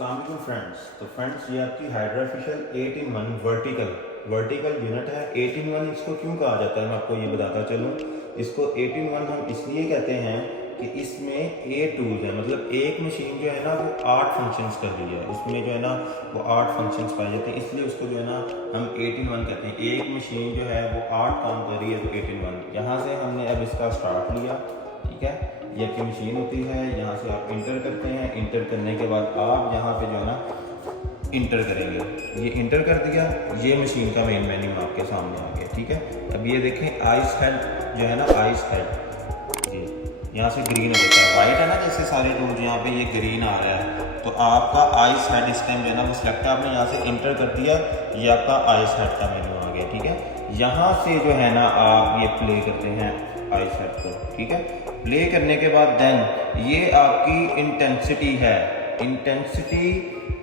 अस्सलाम वालेकुम फ्रेंड्स। तो फ्रेंड्स ये आपकी हाइड्राफिशियल 8-in-1 वर्टिकल यूनिट है। 8-in-1 इसको क्यों कहा जाता है मैं आपको ये बताता चलूँ। इसको 8-in-1 हम इसलिए कहते हैं कि इसमें 8 टूल्स हैं, मतलब एक मशीन जो है ना वो 8 फंक्शंस कर रही है, उसमें जो है ना वो 8 फंक्शंस पाए जाते हैं, इसलिए उसको जो है ना हम 8-in-1 कहते हैं। एक मशीन जो है वो 8 काम कर रही है तो 8-in-1। यहाँ से हमने अब इसका स्टार्ट लिया, ठीक है। ये आपकी मशीन होती है, यहाँ से आप इंटर करते हैं। इंटर करने के बाद आप यहाँ पे जो है ना इंटर करेंगे, ये इंटर कर दिया, ये मशीन का मेन मेन्यू आपके सामने आ गया, ठीक है। अब ये देखें आइस हेड जो है ना, आइस हेड जी यहाँ से ग्रीन हो जाता है, वाइट है ना जैसे सारे टूल्स, यहाँ पे ये ग्रीन आ रहा है तो आपका आइस हेड इस टाइम जो है ना वो सिलेक्ट है। आपने यहाँ से इंटर कर दिया, ये आपका आइस हेड का मेन्यू आ गया, ठीक है। यहाँ से जो है ना आप ये प्ले करते हैं आइस हेड को, ठीक है। प्ले करने के बाद देन ये आपकी इंटेंसिटी है। इंटेंसिटी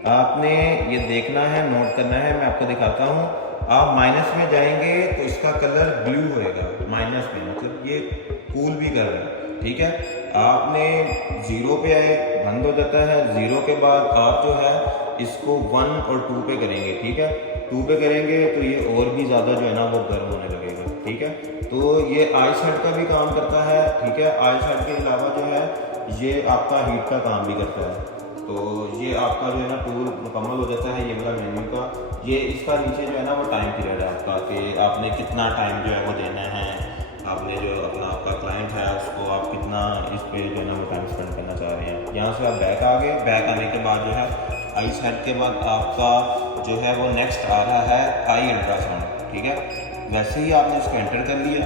आपने ये देखना है, नोट करना है, मैं आपको दिखाता हूँ। आप माइनस में जाएंगे तो इसका कलर ब्लू होएगा, माइनस में मतलब ये कूल भी कर रहा है, ठीक है। आपने 0 पे आए, बंद हो जाता है। 0 के बाद आप जो है इसको 1 और 2 पे करेंगे, ठीक है। 2 पे करेंगे तो ये और भी ज़्यादा जो है ना वो गर्म होने लगेगा, ठीक है। तो ये आइस हेड का भी काम करता है, ठीक है। आइस हेड के अलावा जो है ये आपका हीट का काम भी करता है। तो ये आपका जो है ना टूल मुकम्मल हो जाता है, ये वाला मेन्यू का। ये इसका नीचे जो है ना वो टाइम पीरियड है आपका, कि आपने कितना टाइम जो है वो देना है, आपने जो अपना आपका क्लाइंट है उसको आप कितना इस पे जो है ना वो टाइम स्पेंड करना चाह रहे हैं। यहाँ से आप बैक आ गए। बैक आने के बाद जो है आइस हेड के बाद आपका जो है वो नेक्स्ट आ रहा है आई अल्ट्रासाउंड, ठीक है। वैसे ही आपने इसको एंटर कर लिया।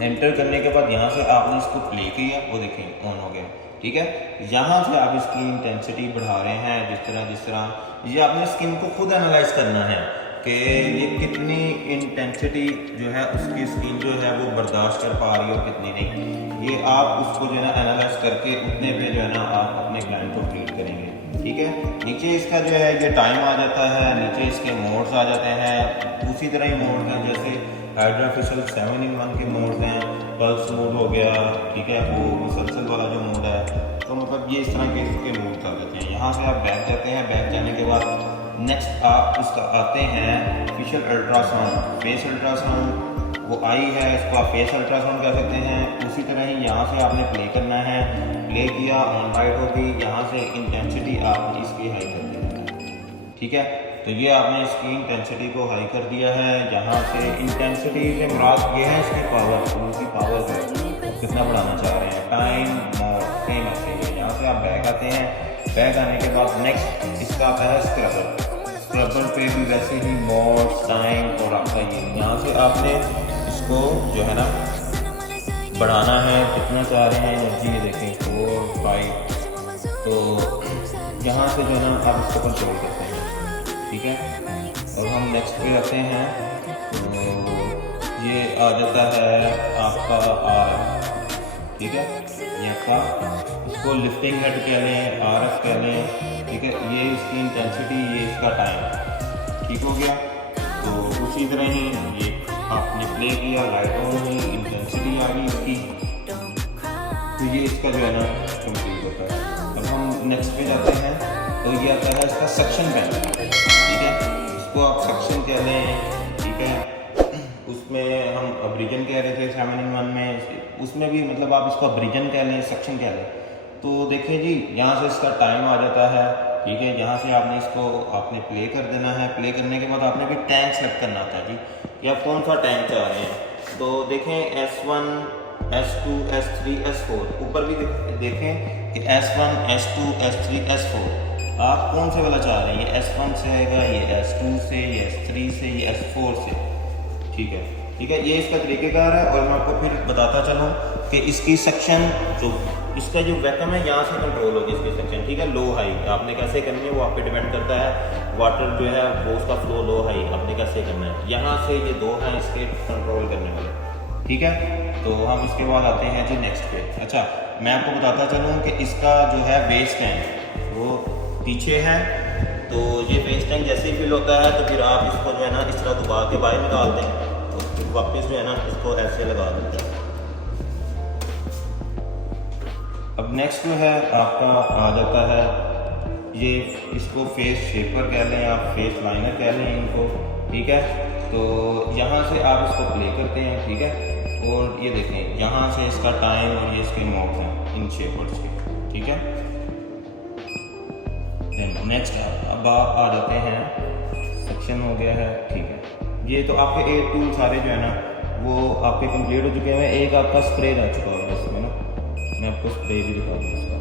एंटर करने के बाद यहाँ से आपने इसको प्ले किया, वो देखें ऑन हो गया, ठीक है। यहाँ से आप इसकी इंटेंसिटी बढ़ा रहे हैं, जिस तरह ये आपने स्किन को खुद एनालाइज करना है कि ये कितनी इंटेंसिटी जो है उसकी स्किन जो है वो बर्दाश्त कर पा रही हो, कितनी नहीं। ये आप उसको जो है ना एनालाइज करके उतने पे जो है ना आप अपने क्लाइंट को ट्रीट करेंगे, ठीक है। नीचे इसका जो है ये टाइम आ जाता है, नीचे इसके मोड्स आ जाते हैं, उसी तरह ही मोड हैं जैसे हाइड्राफिशियल 7-in-1 के मोड हैं। पल्स मोड हो गया, ठीक है, वो मुसलसल वाला जो मोड है। तो मतलब ये इस तरह के इसके मोड आ जाते हैं। यहाँ से आप बैक जाते हैं। बैक जाने के बाद नेक्स्ट आप इसका आते हैं फेशियल अल्ट्रासाउंड। फेस अल्ट्रासाउंड वो आई है, इसको आप फेस अल्ट्रासाउंड कह सकते हैं। उसी तरह ही यहाँ से आपने प्ले करना है। प्ले किया, ऑन राइट होगी। यहाँ से इंटेंसिटी आप इसकी हाई कर देंगे, ठीक है। तो ये आपने इसकी इंटेंसिटी को हाई कर दिया है। यहाँ से इंटेंसिटी से मुराद ये है इसकी पावर, उसकी पावर कितना बढ़ाना चाह रहे हैं, टाइम मोड सेम ऐसे। यहाँ से आप बैक आते हैं। बैक आने के बाद नेक्स्ट इसका आता है स्क्रबर। स्क्रबर पे भी वैसे ही मोड, टाइम और आपका ये यहाँ से आपने इसको जो है ना बढ़ाना है, कितना चाह रहे हैं एनर्जी, ये देखें 4, 5। तो यहाँ से जो है ना आप इसको कंट्रोल करते हैं, ठीक है। और हम नेक्स्ट पे आते हैं तो ये आ जाता है आपका आर, ठीक है। ये आपका इसको लिफ्टिंग हेड कह लें, RF कह लें, ठीक है। ये इसकी इंटेंसिटी, ये इसका टाइम, ठीक हो गया। तो उसी तरह ही ये आपने प्ले किया, लाइट ऑन हुई, इंटेंसिटी आ गई इसकी, तो ये इसका जो है ना कंप्लीट होता है। अब हम नेक्स्ट पे जाते हैं तो ये आता है इसका सक्शन पैनल, ठीक है। इसको आप सक्शन कह लें, ठीक है। उसमें हम अब्रीजन कह रहे थे 7-in-1 में, उसमें भी मतलब आप इसको अब्रीजन कह लें, सक्शन कह लें। तो देखिए जी यहाँ से इसका टाइम आ जाता है, ठीक है। यहाँ से आपने इसको आपने प्ले कर देना है। प्ले करने के बाद आपने भी टैंक सेलेक्ट करना होता है जी, कि आप कौन सा टैंक चाह रहे हैं। तो देखें S1, S2, S3, S4, ऊपर भी देखें कि S1, S2, S3, S4 आप कौन से वाला चाह रहे हैं। ये S1 से आएगा, ये S2 से, ये S3 से, ये S4 से, ठीक है, ठीक है। ये इसका तरीक़ेकार है। और मैं आपको फिर बताता चलूँ कि इसकी सेक्शन जो इसका जो वैक्यूम है यहाँ से कंट्रोल होगी इसकी सेक्शन, ठीक है। लो हाई आपने कैसे करनी है वो आप पे डिपेंड करता है। वाटर जो है वो उसका फ्लो लो हाई आपने कैसे करना है। यहाँ से ये 2 हैं इसके कंट्रोल करने वाले, ठीक है। तो हम इसके बाद आते हैं जी नेक्स्ट पे। अच्छा, मैं आपको बताता चलूँ कि इसका जो है बेस टैंक वो पीछे है। तो ये बेस टैंक जैसे ही फिल होता है तो फिर आप इसको जो है ना इस तरह दबा के बाहर निकाल दें, तो फिर वापस जो है ना इसको ऐसे लगा देते हैं। अब नेक्स्ट जो है आपका आ जाता है ये इसको फेस शेपर कह लें, आप फेस लाइनर कह लें इनको, ठीक है। तो यहाँ से आप इसको प्ले करते हैं, ठीक है। और ये देखें यहाँ से इसका टाइम और ये इसके मोड हैं इन शेपर्स के, ठीक है। नेक्स्ट अब आप आ जाते हैं, सेक्शन हो गया है, ठीक है। ये तो आपके 8 टूल सारे जो है ना वो आपके कंप्लीट हो चुके हैं। एक आपका स्प्रे रह चुका होगा इसमें ना, मैं आपको स्प्रे भी दिखा दूँ इसका।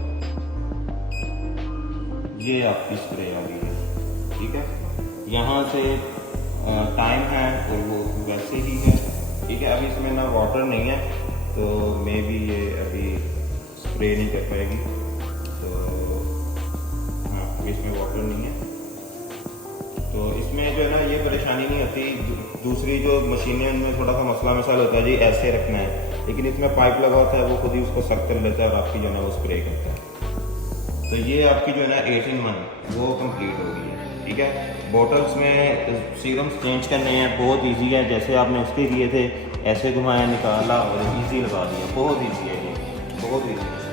ये आपकी स्प्रे आ गई है, ठीक है। यहाँ से टाइम है और वो वैसे ही है, ठीक है। अभी इसमें ना वाटर नहीं है तो मे बी ये अभी स्प्रे नहीं कर पाएगी, तो हाँ अभी इसमें वाटर नहीं है, तो इसमें जो है ना ये परेशानी नहीं होती। दूसरी जो मशीनें उनमें थोड़ा सा मसला मसाल होता है जी, ऐसे रखना है, लेकिन इसमें पाइप लगा होता है, वो खुद ही उसको सख्त कर लेता है और आपकी जो है ना वो स्प्रे करता है। तो ये आपकी जो है ना 8-in-1 वो कंप्लीट हो गई है, ठीक है। बॉटल्स में सीरम्स चेंज करने हैं, बहुत इजी है। जैसे आपने उसके किए थे, ऐसे घुमाया, निकाला और इजी लगा दिया, बहुत इजी है ये, बहुत इजी है।